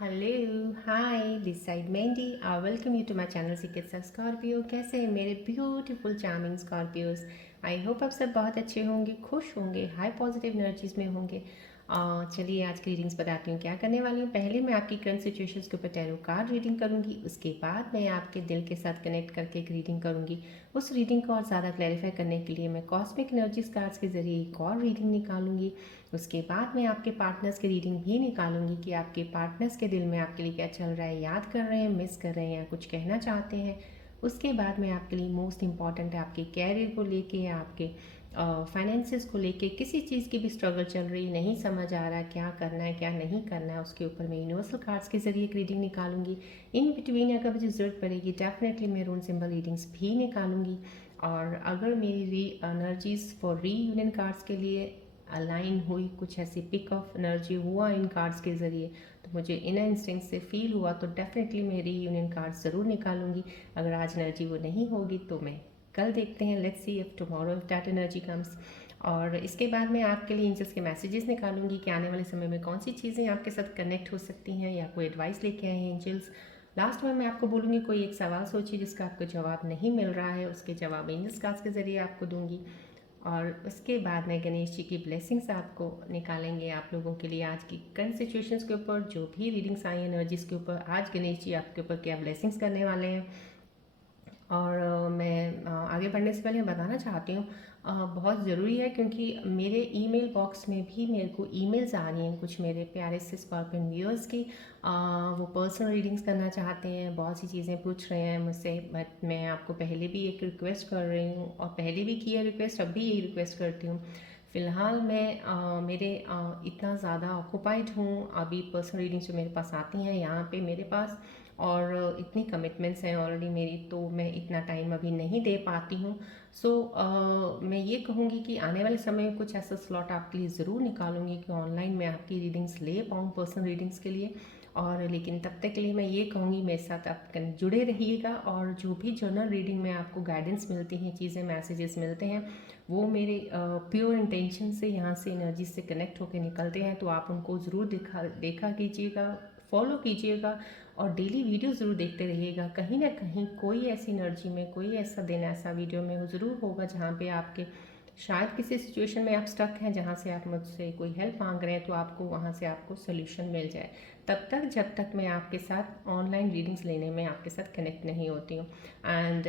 Hello hi this side मेंडी I welcome you to my channel secrets of Scorpio. कैसे हैं मेरे beautiful charming Scorpios. I hope आप सब बहुत अच्छे होंगे, खुश होंगे, हाई पॉजिटिव एनर्जीज में होंगे। चलिए आज की रीडिंग्स बताती हूँ क्या करने वाली हूँ। पहले मैं आपकी करंट सिचुएशंस के ऊपर टैरो कार्ड रीडिंग करूँगी, उसके बाद मैं आपके दिल के साथ कनेक्ट करके एक रीडिंग करूँगी। उस रीडिंग को और ज़्यादा क्लैरिफाई करने के लिए मैं कॉस्मिक एनर्जीज कार्ड्स के ज़रिए एक और रीडिंग निकालूंगी। उसके बाद मैं आपके पार्टनर्स की रीडिंग भी निकालूंगी कि आपके पार्टनर्स के दिल में आपके लिए क्या चल रहा है, याद कर रहे हैं, मिस कर रहे हैं या कुछ कहना चाहते हैं। उसके बाद मैं आपके लिए मोस्ट इम्पॉर्टेंट है आपके कैरियर को लेके, आपके फाइनेंसिस को लेके, किसी चीज़ की भी स्ट्रगल चल रही है, नहीं समझ आ रहा क्या करना है क्या नहीं करना है, उसके ऊपर मैं यूनिवर्सल कार्ड्स के ज़रिए एक रीडिंग निकालूंगी। इन बिटवीन अगर मुझे ज़रूरत पड़ेगी डेफिनेटली मैं रून सिंबल रीडिंग्स भी निकालूंगी। और अगर मेरी एनर्जीज फॉर री यूनियन कार्ड्स के लिए अलाइन हुई, कुछ ऐसी पिक ऑफ एनर्जी हुआ इन कार्ड्स के ज़रिए, तो मुझे इनर इंस्टिंक्ट से फील हुआ तो डेफिनेटली मैं री यूनियन कार्ड्स ज़रूर निकालूंगी। अगर आज एनर्जी वो नहीं होगी तो मैं कल देखते हैं, let's see if tomorrow if that energy comes. और इसके बाद मैं आपके लिए एंजल्स के मैसेजेस निकालूंगी कि आने वाले समय में कौन सी चीज़ें आपके साथ कनेक्ट हो सकती हैं या कोई एडवाइस लेके आए हैं एंजल्स। लास्ट में मैं आपको बोलूँगी कोई एक सवाल सोचिए जिसका आपको जवाब नहीं मिल रहा है, उसके जवाब एंजल्स कार्ड्स के ज़रिए आपको दूंगी। और उसके बाद में गणेश जी की ब्लेसिंग्स आपको निकालेंगे आप लोगों के लिए आज की करंट सिचुएशंस के ऊपर, जो भी रीडिंग्स आई एनर्जीज के ऊपर, आज गणेश जी आपके ऊपर क्या ब्लेसिंग्स करने वाले हैं। और मैं आगे बढ़ने से पहले बताना चाहती हूँ बहुत ज़रूरी है क्योंकि मेरे ईमेल बॉक्स में भी मेरे को ईमेल्स आ रही हैं कुछ मेरे प्यारे से स्कॉर्पियन व्यूअर्स की। वो पर्सनल रीडिंग्स करना चाहते हैं, बहुत सी चीज़ें पूछ रहे हैं मुझसे, बट मैं आपको पहले भी एक रिक्वेस्ट कर रही हूँ और पहले भी की है रिक्वेस्ट, अब भी यही रिक्वेस्ट करती हूँ। फ़िलहाल मैं मेरे इतना ज़्यादा ऑक्यूपाइड हूँ, अभी पर्सनल रीडिंग्स जो मेरे पास आती हैं यहाँ पे मेरे पास, और इतनी कमिटमेंट्स हैं ऑलरेडी मेरी, तो मैं इतना टाइम अभी नहीं दे पाती हूँ। सो मैं ये कहूँगी कि आने वाले समय में कुछ ऐसा स्लॉट आपके लिए ज़रूर निकालूंगी कि ऑनलाइन मैं आपकी रीडिंग्स ले पाऊँ पर्सनल रीडिंग्स के लिए। और लेकिन तब तक के लिए मैं ये कहूँगी मेरे साथ आप जुड़े रहिएगा, और जो भी जर्नल रीडिंग में आपको गाइडेंस मिलती हैं, चीज़ें मैसेजेस मिलते हैं, वो मेरे प्योर इंटेंशन से यहाँ से एनर्जी से कनेक्ट होकर निकलते हैं, तो आप उनको ज़रूर देखा कीजिएगा, फॉलो कीजिएगा और डेली वीडियो ज़रूर देखते रहिएगा। कहीं ना कहीं कोई ऐसी एनर्जी में, कोई ऐसा दिन, ऐसा वीडियो में वो ज़रूर होगा जहाँ पे आपके शायद किसी सिचुएशन में आप स्टक हैं, जहाँ से आप मुझसे कोई हेल्प मांग रहे हैं, तो आपको वहाँ से आपको सोल्यूशन मिल जाए। तब तक जब तक मैं आपके साथ ऑनलाइन रीडिंग्स लेने में आपके साथ कनेक्ट नहीं होती हूँ। एंड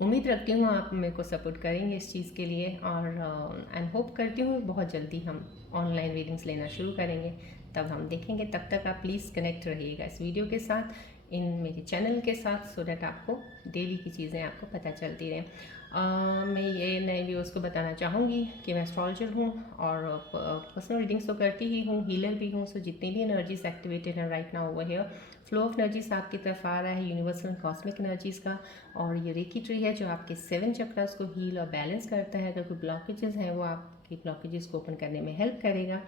उम्मीद रखती हूँ आप मेरे को सपोर्ट करेंगे इस चीज़ के लिए, और एंड होप करती हूँ बहुत जल्दी हम ऑनलाइन रीडिंग्स लेना शुरू करेंगे, तब हम देखेंगे। तब तक आप प्लीज़ कनेक्ट रहिएगा इस वीडियो के साथ, इन मेरे चैनल के साथ, सो डैट आपको डेली की चीज़ें आपको पता चलती रहें। मैं ये नए व्यूअर्स को बताना चाहूँगी कि मैं एस्ट्रोलॉजर हूँ और पर्सनल रीडिंग्स तो करती ही हूँ, हीलर भी हूँ। सो जितनी भी एनर्जीज एक्टिवेटेड हैं right now over here, flow of energies आपकी तरफ आ रहा है यूनिवर्सल कॉस्मिक एनर्जीज़ का। और ये रेकी ट्री है जो आपके 7 चक्रास को हील और बैलेंस करता है। अगर कोई ब्लॉकेजेस हैं वो आपकी ब्लॉकेजेस को ओपन करने में हेल्प करेगा।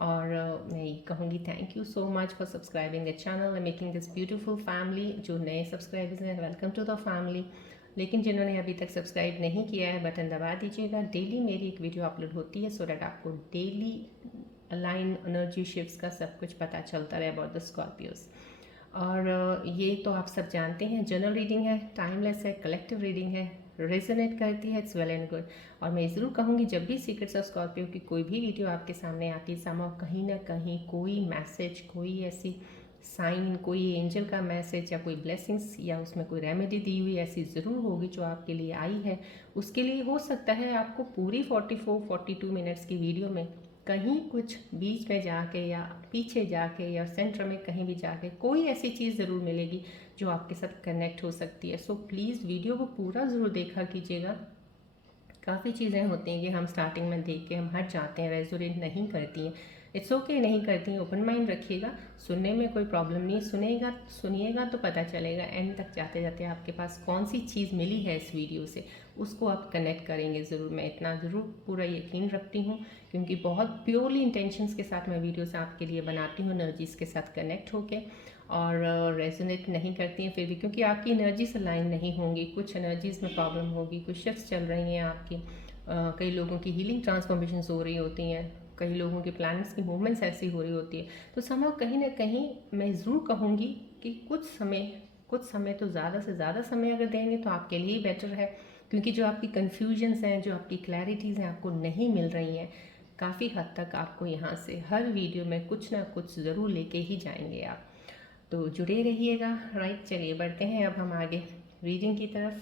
और मैं ये कहूँगी thank you so much for subscribing the channel and making this beautiful family. जो नए सब्सक्राइबर्स हैं, वेलकम टू द फैमिली। लेकिन जिन्होंने अभी तक सब्सक्राइब नहीं किया है, बटन दबा दीजिएगा। डेली मेरी एक वीडियो अपलोड होती है, सो डैट आपको डेली अलाइन एनर्जी शिफ्ट्स का सब कुछ पता चलता रहे अबाउट द स्कॉर्पियोज। और ये तो आप सब जानते हैं, जनरल रीडिंग है, टाइमलेस है, कलेक्टिव रीडिंग है, रेजोनेट करती है, इट्स वेल एंड गुड। और मैं ज़रूर कहूँगी जब भी सीक्रेट्स ऑफ स्कॉर्पियो की कोई भी वीडियो आपके सामने आती है, समहाउ कहीं ना कहीं कोई मैसेज, कोई ऐसी साइन, कोई एंजल का मैसेज या कोई ब्लेसिंग्स या उसमें कोई रेमेडी दी हुई ऐसी ज़रूर होगी जो आपके लिए आई है। उसके लिए हो सकता है आपको पूरी 44-42 मिनट्स की वीडियो में कहीं कुछ बीच में जाके या पीछे जाके या सेंटर में कहीं भी जाके कोई ऐसी चीज़ ज़रूर मिलेगी जो आपके साथ कनेक्ट हो सकती है। सो प्लीज़ वीडियो को पूरा ज़रूर देखा कीजिएगा। काफ़ी चीज़ें होती हैं कि हम स्टार्टिंग में देख के हम हट जाते हैं, रेजोनेट नहीं करती हैं। इट्स ओके नहीं करती हैं, ओपन माइंड रखिएगा, सुनने में कोई प्रॉब्लम नहीं, सुनिएगा तो पता चलेगा एंड तक जाते जाते आपके पास कौन सी चीज़ मिली है इस वीडियो से, उसको आप कनेक्ट करेंगे ज़रूर। मैं इतना ज़रूर पूरा यकीन रखती हूँ क्योंकि बहुत प्योरली इंटेंशंस के साथ मैं वीडियोस आपके लिए बनाती हूँ, एनर्जीज़ के साथ कनेक्ट होके। और रेजोनेट नहीं करती हैं फिर भी, क्योंकि आपकी एनर्जीज अलाइन नहीं होंगी, कुछ एनर्जीज़ में प्रॉब्लम होगी, कुछ शिफ्ट्स चल रही हैं आपकी। कई लोगों की हीलिंग ट्रांसफॉर्मेशंस हो रही होती हैं, कई लोगों के प्लैनेट्स की मूवमेंट्स ऐसी हो रही होती है। तो समहाउ कहीं ना कहीं मैं ज़रूर कहूँगी कि कुछ समय तो ज़्यादा से ज़्यादा समय अगर देंगे तो आपके लिए ही बेटर है, क्योंकि जो आपकी कन्फ्यूजन्स हैं, जो आपकी क्लैरिटीज़ हैं, आपको नहीं मिल रही हैं। काफ़ी हद तक आपको यहाँ से हर वीडियो में कुछ ना कुछ ज़रूर लेके ही जाएंगे आप, तो जुड़े रहिएगा। राइट, चलिए बढ़ते हैं अब हम आगे रीडिंग की तरफ।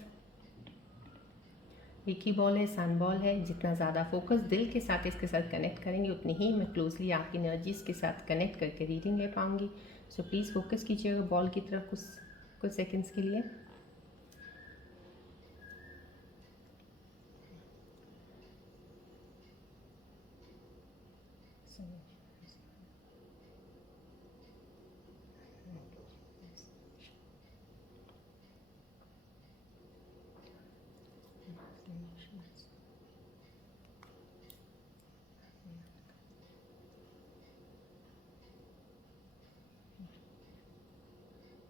एक ही बॉल है, सन बॉल है। जितना ज़्यादा फोकस दिल के साथ इसके साथ कनेक्ट करेंगे उतनी ही मैं क्लोजली आपकी एनर्जीज के साथ कनेक्ट करके रीडिंग ले पाऊँगी। सो प्लीज़ फोकस कीजिएगा बॉल की तरफ कुछ सेकंड्स के लिए।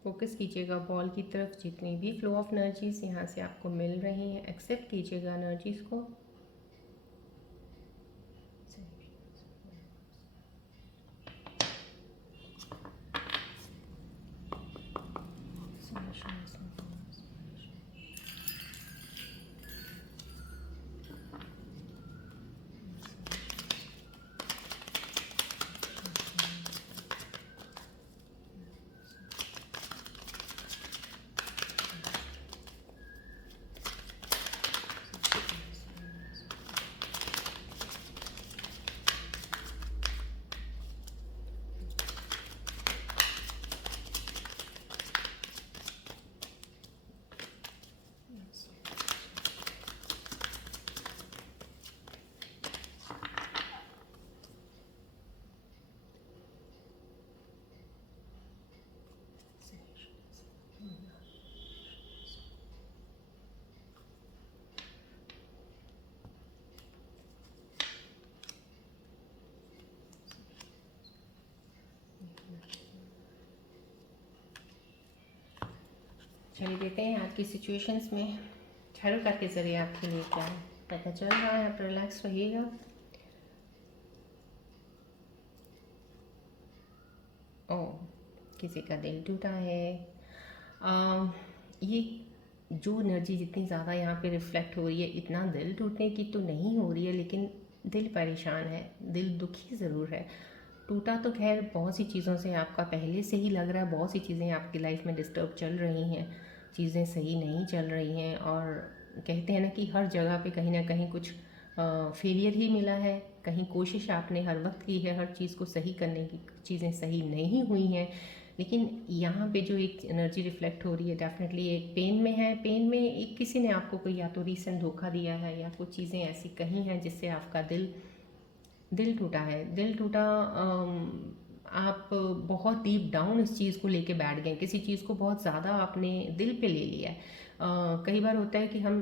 फोकस कीजिएगा बॉल की तरफ, जितनी भी फ्लो ऑफ एनर्जीज यहाँ से आपको मिल रही हैं एक्सेप्ट कीजिएगा एनर्जीज को। चलिए देते हैं आज की सिचुएशंस में टैरो कार्ड के जरिए आपके लिए क्या है पता चल रहा है। आप रिलैक्स रहिएगा। ओ, किसी का दिल टूटा है। ये जो एनर्जी जितनी ज़्यादा यहाँ पे रिफ्लेक्ट हो रही है, इतना दिल टूटने की तो नहीं हो रही है, लेकिन दिल परेशान है, दिल दुखी ज़रूर है। टूटा तो खैर बहुत सी चीज़ों से आपका पहले से ही लग रहा है, बहुत सी चीज़ें आपकी लाइफ में डिस्टर्ब चल रही हैं, चीज़ें सही नहीं चल रही हैं, और कहते हैं ना कि हर जगह पे कहीं ना कहीं कुछ फेलियर ही मिला है। कहीं कोशिश आपने हर वक्त की है हर चीज़ को सही करने की, चीज़ें सही नहीं हुई हैं। लेकिन यहाँ पे जो एक एनर्जी रिफ्लेक्ट हो रही है, डेफिनेटली एक पेन में है। पेन में एक किसी ने आपको कोई या तो रीसेंट धोखा दिया है या कुछ चीज़ें ऐसी कही हैं जिससे आपका दिल टूटा है। दिल टूटा, आप बहुत डीप डाउन इस चीज़ को लेके बैठ गए, किसी चीज़ को बहुत ज़्यादा आपने दिल पे ले लिया है। कई बार होता है कि हम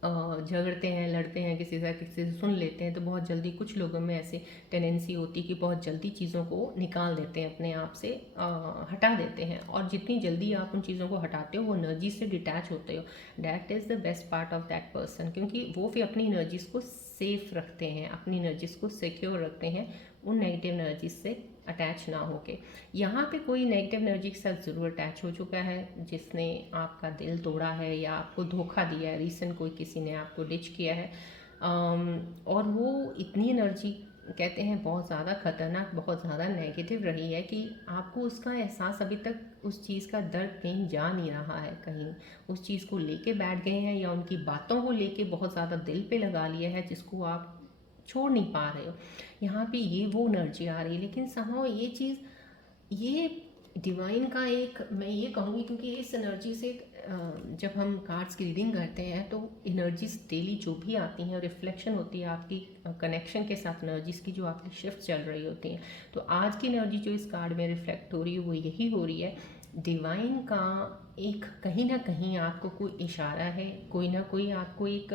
झगड़ते हैं, लड़ते हैं, किसी से सुन लेते हैं, तो बहुत जल्दी कुछ लोगों में ऐसे टेंडेंसी होती है कि बहुत जल्दी चीज़ों को निकाल देते हैं, अपने आप से हटा देते हैं, और जितनी जल्दी आप उन चीज़ों को हटाते हो वो एनर्जी से डिटैच होते हो। That is the best part of that person, क्योंकि वो फिर अपनी एनर्जीज़ को सेफ रखते हैं, अपनी एनर्जीज़ को सिक्योर रखते हैं, उन नेगेटिव एनर्जीज से अटैच ना होके। यहाँ पे कोई नेगेटिव एनर्जी के साथ ज़रूर अटैच हो चुका है, जिसने आपका दिल तोड़ा है या आपको धोखा दिया है, रीसेंट कोई किसी ने आपको डिच किया है। और वो इतनी एनर्जी कहते हैं बहुत ज़्यादा खतरनाक, बहुत ज़्यादा नेगेटिव रही है कि आपको उसका एहसास अभी तक उस चीज़ का दर्द कहीं जा नहीं रहा है, कहीं उस चीज़ को लेके बैठ गए हैं या उनकी बातों को लेके बहुत ज़्यादा दिल पे लगा लिया है, जिसको आप छोड़ नहीं पा रहे हो। यहाँ पे ये वो एनर्जी आ रही है, लेकिन समहाउ ये चीज़, ये डिवाइन का एक, मैं ये कहूँगी, क्योंकि इस एनर्जी से जब हम कार्ड्स की रीडिंग करते हैं तो एनर्जीज डेली जो भी आती हैं रिफ्लेक्शन होती है आपकी कनेक्शन के साथ, एनर्जीज की जो आपकी शिफ्ट चल रही होती हैं। तो आज की एनर्जी जो इस कार्ड में रिफ्लेक्ट हो रही है वो यही हो रही है, डिवाइन का एक कहीं ना कहीं आपको कोई इशारा है, कोई ना कोई आपको एक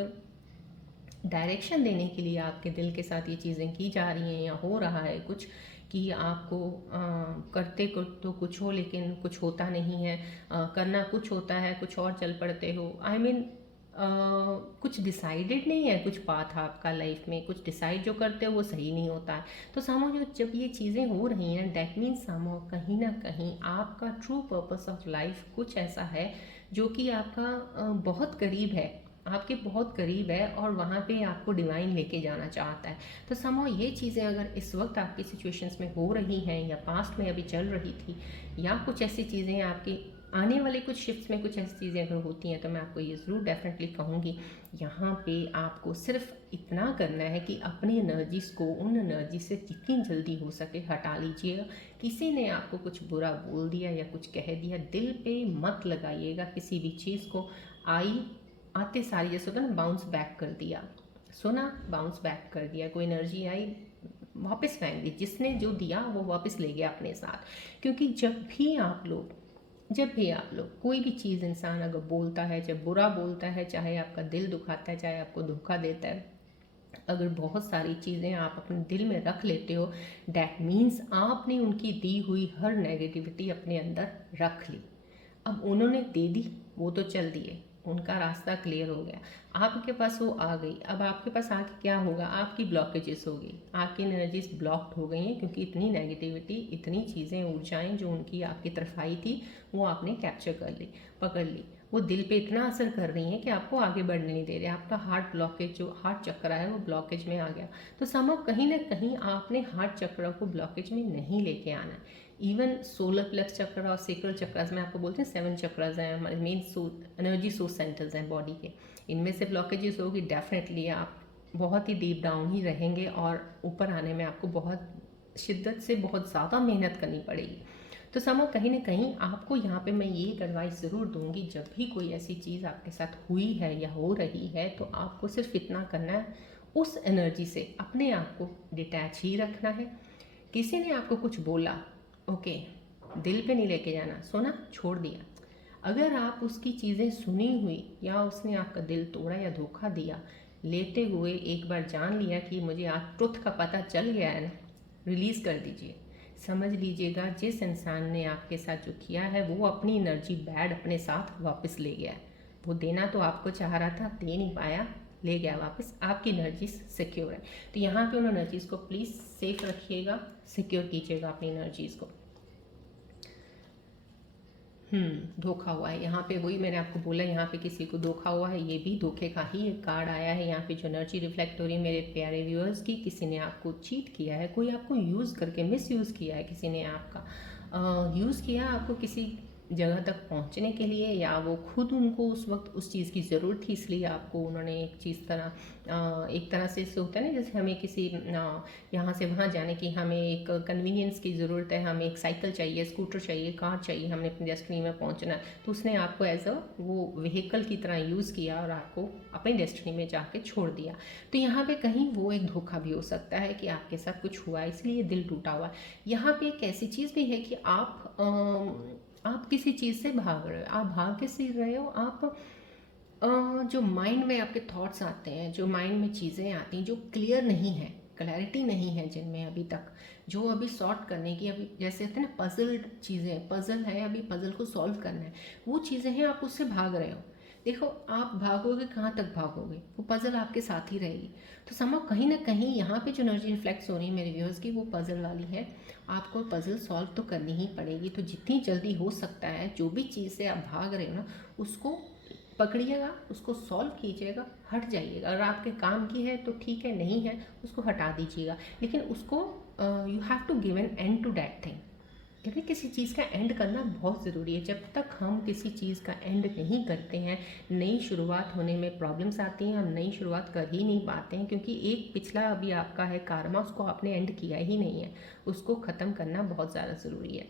डायरेक्शन देने के लिए आपके दिल के साथ ये चीज़ें की जा रही हैं या हो रहा है कुछ, कि आपको करते तो कुछ हो लेकिन कुछ होता नहीं है, करना कुछ होता है, कुछ और चल पड़ते हो। I mean, कुछ डिसाइडेड नहीं है, कुछ पाथ आपका लाइफ में, कुछ डिसाइड जो करते हो वो सही नहीं होता है। तो समझो जो जब ये चीज़ें हो रही हैं, डेट मीन्स समझो कहीं ना कहीं आपका ट्रू पर्पस ऑफ लाइफ कुछ ऐसा है जो कि आपका बहुत करीब है, आपके बहुत करीब है, और वहाँ पे आपको डिवाइन लेके जाना चाहता है। तो समझो ये चीज़ें अगर इस वक्त आपकी सिचुएशंस में हो रही हैं या पास्ट में अभी चल रही थी, या कुछ ऐसी चीज़ें आपकी आने वाले कुछ शिफ्ट्स में कुछ ऐसी चीज़ें अगर होती हैं, तो मैं आपको ये ज़रूर डेफिनेटली कहूँगी, यहाँ पे आपको सिर्फ इतना करना है कि अपनी एनर्जीज को उन एनर्जी से जितनी जल्दी हो सके हटा लीजिएगा। किसी ने आपको कुछ बुरा बोल दिया या कुछ कह दिया, दिल पे मत लगाइएगा किसी भी चीज़ को। आई आते सारी जैसे होता है ना, बाउंस बैक कर दिया, सुना बाउंस बैक कर दिया, कोई एनर्जी आई वापस फेंक दी, जिसने जो दिया वो वापस ले गया अपने साथ। क्योंकि जब भी आप लोग कोई भी चीज़ इंसान अगर बोलता है, जब बुरा बोलता है, चाहे आपका दिल दुखाता है, चाहे आपको धोखा देता है, अगर बहुत सारी चीज़ें आप अपने दिल में रख लेते हो, डैट मीन्स आपने उनकी दी हुई हर नेगेटिविटी अपने अंदर रख ली। अब उन्होंने दे दी, वो तो चल दिए, उनका रास्ता क्लियर हो गया, आपके पास वो आ गई। अब आपके पास आके क्या होगा, आपकी ब्लॉकेजेस होगी, आपकी एनर्जीज ब्लॉक्ड हो गई हैं, क्योंकि इतनी नेगेटिविटी, इतनी चीज़ें, ऊर्जाएं जो उनकी आपकी तरफ आई थी वो आपने कैप्चर कर ली, पकड़ ली। वो दिल पे इतना असर कर रही हैं कि आपको आगे बढ़ने नहीं दे रहे। आपका हार्ट ब्लॉकेज, जो हार्ट चक्रा है, वो ब्लॉकेज में आ गया। तो समझो कहीं ना कहीं आपने हार्ट चक्र को ब्लॉकेज में नहीं लेके आना है। इवन सोलर प्लेक्स चक्र और सेक्रल चक्रास में आपको बोलते हैं 7 चक्रास हैं हमारे मेन एनर्जी सोर्स सेंटर्स हैं बॉडी के। इनमें से ब्लॉकेजेस होगी, डेफिनेटली आप बहुत ही डीप डाउन ही रहेंगे और ऊपर आने में आपको बहुत शिद्दत से बहुत ज़्यादा मेहनत करनी पड़ेगी। तो समझो कहीं ना कहीं आपको यहाँ पे मैं ये एडवाइस ज़रूर दूंगी, जब भी कोई ऐसी चीज़ आपके साथ हुई है या हो रही है, तो आपको सिर्फ इतना करना है, उस एनर्जी से अपने आप को डिटैच ही रखना है। किसी ने आपको कुछ बोला, ओके, दिल पे नहीं लेके जाना, सुना छोड़ दिया। अगर आप उसकी चीज़ें सुनी हुई या उसने आपका दिल तोड़ा या धोखा दिया, लेते हुए एक बार जान लिया कि मुझे आज ट्रुथ का पता चल गया है ना, रिलीज़ कर दीजिए। समझ लीजिएगा जिस इंसान ने आपके साथ जो किया है वो अपनी एनर्जी बैड अपने साथ वापस ले गया है। वो देना तो आपको चाह रहा था, दे नहीं पाया, ले गया वापस, आपकी एनर्जीज सिक्योर है। तो यहाँ पे उन एनर्जीज़ को प्लीज़ सेफ रखिएगा, सिक्योर कीजिएगा अपनी एनर्जीज़ को। धोखा हुआ है, यहाँ पे वही मैंने आपको बोला, यहाँ पे किसी को धोखा हुआ है, ये भी धोखे का ही एक कार्ड आया है। यहाँ पे जो एनर्जी रिफ्लेक्ट हो रही है मेरे प्यारे व्यूअर्स की, किसी ने आपको चीट किया है, कोई आपको यूज़ करके मिस यूज़ किया है, किसी ने आपका यूज़ किया आपको किसी जगह तक पहुंचने के लिए, या वो खुद उनको उस वक्त उस चीज़ की ज़रूरत थी, इसलिए आपको उन्होंने एक चीज़ तरह एक तरह से इससे होता है ना, जैसे हमें किसी यहाँ से वहाँ जाने की हमें एक कन्वीनियंस की ज़रूरत है, हमें एक साइकिल चाहिए, स्कूटर चाहिए, कार चाहिए, हमने अपनी डेस्टिनी में पहुँचना है, तो उसने आपको एज अ वो व्हीकल की तरह यूज़ किया और आपको अपनी डेस्टिनी में जाके छोड़ दिया। तो यहाँ पे कहीं वो एक धोखा भी हो सकता है कि आपके साथ कुछ हुआ है, इसलिए दिल टूटा हुआ है। यहाँ पे एक ऐसी चीज़ भी है कि आप किसी चीज़ से भाग रहे हो, आप भाग किसी रहे हो, आप जो माइंड में आपके थॉट्स आते हैं, जो माइंड में चीज़ें आती हैं जो क्लियर नहीं है, क्लैरिटी नहीं है जिनमें अभी तक, जो अभी सॉर्ट करने की, अभी जैसे कहते हैं ना पजल चीज़ें, पजल है, अभी पजल को सॉल्व करना है, वो चीज़ें हैं, आप उससे भाग रहे हो। देखो आप भागोगे कहाँ तक भागोगे, वो पजल आपके साथ ही रहेगी। तो समझो कहीं ना कहीं यहाँ पे जो एनर्जी रिफ्लेक्ट्स हो रही है मेरे व्यूअर्स की, वो पजल वाली है। आपको पजल सॉल्व तो करनी ही पड़ेगी। तो जितनी जल्दी हो सकता है जो भी चीज़ से आप भाग रहे हो ना, उसको पकड़िएगा, उसको सॉल्व कीजिएगा, हट जाइएगा। अगर आपके काम की है तो ठीक है, नहीं है उसको हटा दीजिएगा, लेकिन उसको you have to give an end to that thing. क्योंकि किसी चीज़ का एंड करना बहुत ज़रूरी है। जब तक हम किसी चीज़ का एंड नहीं करते हैं, नई शुरुआत होने में प्रॉब्लम्स आती हैं, हम नई शुरुआत कर ही नहीं पाते हैं, क्योंकि एक पिछला अभी आपका है कारमा, उसको आपने एंड किया ही नहीं है, उसको ख़त्म करना बहुत ज़्यादा ज़रूरी है।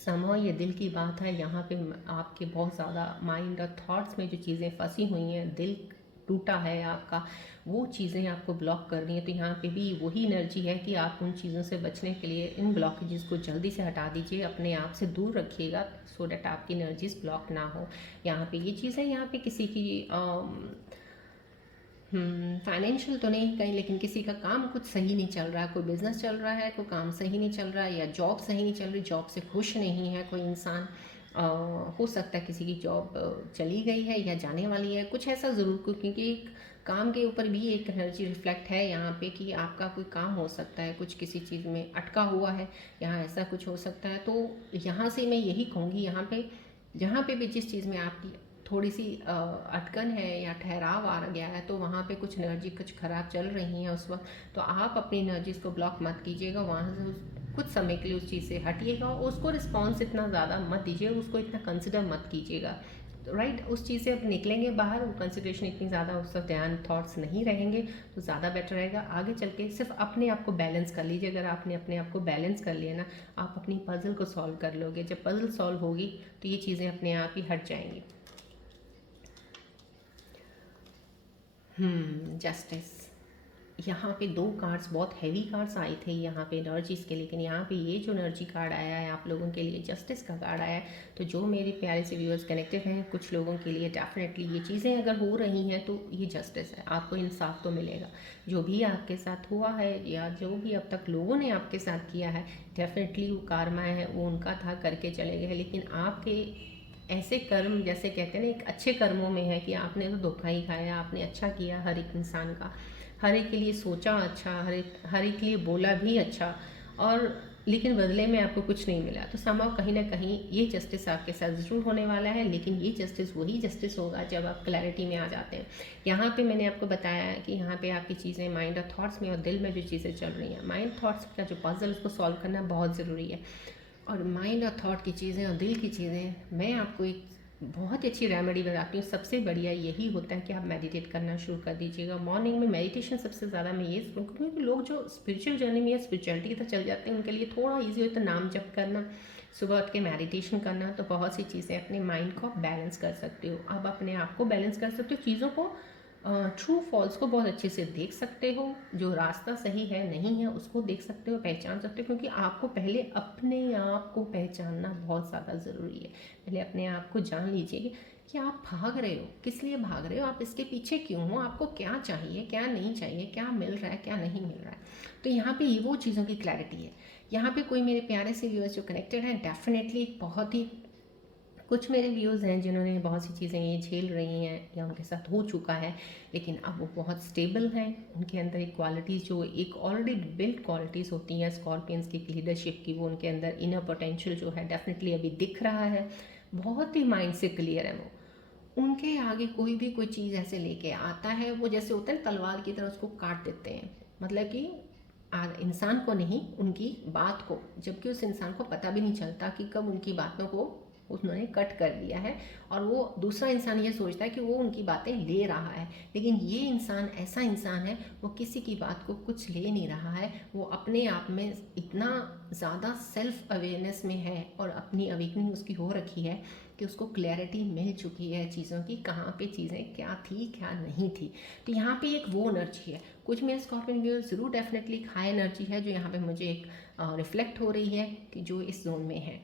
समझो ये दिल की बात है, यहाँ पे आपके बहुत ज़्यादा माइंड और थॉट्स में जो चीज़ें फंसी हुई हैं, दिल टूटा है आपका, वो चीज़ें आपको ब्लॉक कर रही हैं। तो यहाँ पे भी वही एनर्जी है कि आप उन चीज़ों से बचने के लिए इन ब्लॉकेजेस को जल्दी से हटा दीजिए, अपने आप से दूर रखिएगा, सो डैट आपकी एनर्जीज ब्लॉक ना हो। यहाँ पे ये चीज़ है, यहाँ पे किसी की फाइनेंशियल तो नहीं कहीं, लेकिन किसी का काम कुछ सही नहीं चल रहा है, कोई बिजनेस चल रहा है, कोई काम सही नहीं चल रहा है, या जॉब सही नहीं चल रही, जॉब से खुश नहीं है कोई इंसान, हो सकता है किसी की जॉब चली गई है या जाने वाली है, कुछ ऐसा ज़रूर क्योंकि एक काम के ऊपर भी एक एनर्जी रिफ्लेक्ट है यहाँ पे कि आपका कोई काम हो सकता है, कुछ किसी चीज़ में अटका हुआ है, यहाँ ऐसा कुछ हो सकता है। तो यहाँ से मैं यही कहूँगी, यहाँ पे जहाँ पे भी जिस चीज़ में आपकी थोड़ी सी अटकन है या ठहराव आ गया है, तो वहाँ पे कुछ एनर्जी कुछ ख़राब चल रही है उस वक्त, तो आप अपनी एनर्जीज़ को ब्लॉक मत कीजिएगा, वहाँ से कुछ समय के लिए उस चीज़ से हटिएगा और उसको रिस्पॉन्स इतना ज़्यादा मत दीजिएगा, उसको इतना कंसिडर मत कीजिएगा। तो राइट, उस चीज़ से अब निकलेंगे बाहर, वो कंसिडरेशन इतनी ज़्यादा, उस पर ध्यान थॉट्स नहीं रहेंगे, तो ज़्यादा बेटर रहेगा। आगे चल के सिर्फ अपने आप को बैलेंस कर लीजिए। अगर आपने अपने आप को बैलेंस कर लिया ना, आप अपनी पजल को सॉल्व कर लोगे। जब पजल सॉल्व होगी तो ये चीज़ें अपने आप ही हट जाएंगी। जस्टिस, यहाँ पे दो कार्ड्स, बहुत हैवी कार्ड्स आए थे यहाँ पे एनर्जीज़ के, लेकिन यहाँ पे ये जो एनर्जी कार्ड आया है आप लोगों के लिए, जस्टिस का कार्ड आया है। तो जो मेरे प्यारे से व्यूअर्स कनेक्टेड हैं, कुछ लोगों के लिए डेफिनेटली ये चीज़ें अगर हो रही हैं तो ये जस्टिस है, आपको इंसाफ तो मिलेगा। जो भी आपके साथ हुआ है या जो भी अब तक लोगों ने आपके साथ किया है, डेफिनेटली वो कार्मा है, वो उनका था, करके चले गए। लेकिन आपके ऐसे कर्म, जैसे कहते हैं ना, एक अच्छे कर्मों में है कि आपने तो धोखा ही खाया, आपने अच्छा किया हर एक इंसान का, हर एक के लिए सोचा अच्छा, हर एक के लिए बोला भी अच्छा, और लेकिन बदले में आपको कुछ नहीं मिला। तो समाव कहीं ना कहीं ये जस्टिस आपके साथ ज़रूर होने वाला है, लेकिन ये जस्टिस वही जस्टिस होगा जब आप क्लैरिटी में आ जाते हैं। यहाँ पे मैंने आपको बताया है कि यहाँ पे आपकी चीज़ें माइंड और थॉट्स में और दिल में जो चीज़ें चल रही हैं, माइंड थॉट्स का जो पजल, उसको सॉल्व करना बहुत ज़रूरी है। और माइंड और थॉट की चीज़ें और दिल की चीज़ें, मैं आपको एक बहुत अच्छी रेमेडी बताती हूँ। सबसे बढ़िया यही होता है कि आप मेडिटेट करना शुरू कर दीजिएगा। मॉर्निंग में मेडिटेशन सबसे ज़्यादा मैं ये सुनूँ, क्योंकि लोग जो स्पिरिचुअल जर्नी में या स्पिरिचुअलिटी की तरफ चल जाते हैं, उनके लिए थोड़ा ईजी होता है नाम जप करना, सुबह उठ के मेडिटेशन करना। तो बहुत सी चीज़ें अपने माइंड को आप बैलेंस कर सकते हो, आप अपने आप को बैलेंस कर सकते हो, चीज़ों को ट्रू फॉल्स को बहुत अच्छे से देख सकते हो, जो रास्ता सही है नहीं है उसको देख सकते हो, पहचान सकते हो। क्योंकि आपको पहले अपने आप को पहचानना बहुत ज़्यादा ज़रूरी है। पहले अपने आप को जान लीजिए कि आप भाग रहे हो, किस लिए भाग रहे हो, आप इसके पीछे क्यों हो, आपको क्या चाहिए क्या नहीं चाहिए, क्या मिल रहा है क्या नहीं मिल रहा है। तो यहाँ पे ये वो चीज़ों की क्लैरिटी है। यहाँ पे कोई मेरे प्यारे से व्यूअर्स जो कनेक्टेड हैं, डेफिनेटली बहुत ही कुछ मेरे व्यूज़ हैं जिन्होंने बहुत सी चीज़ें ये झेल रही हैं या उनके साथ हो चुका है, लेकिन अब वो बहुत स्टेबल हैं। उनके अंदर एक क्वालिटीज़, जो एक ऑलरेडी बिल्ट क्वालिटीज़ होती हैं स्कॉर्पियंस की लीडरशिप की, वो उनके अंदर इनर पोटेंशियल जो है डेफिनेटली अभी दिख रहा है। बहुत ही माइंड से क्लियर है वो। उनके आगे कोई भी कोई चीज़ ऐसे लेके आता है, वो जैसे होता है तलवार की तरह उसको काट देते हैं, मतलब कि इंसान को नहीं, उनकी बात को, जबकि उस इंसान को पता भी नहीं चलता कि कब उनकी बातों को उन्होंने कट कर दिया है, और वो दूसरा इंसान ये सोचता है कि वो उनकी बातें ले रहा है। लेकिन ये इंसान ऐसा इंसान है, वो किसी की बात को कुछ ले नहीं रहा है, वो अपने आप में इतना ज़्यादा सेल्फ अवेयरनेस में है और अपनी अवेकनिंग उसकी हो रखी है कि उसको क्लैरिटी मिल चुकी है चीज़ों की, कहाँ पे चीज़ें क्या थी क्या नहीं थी। तो यहाँ पे एक वो एनर्जी है। कुछ मेरे स्कॉर्पियन व्यूअर ज़रूर डेफिनेटली एक हाई एनर्जी है जो यहाँ पे मुझे एक रिफ्लेक्ट हो रही है कि जो इस जोन में है।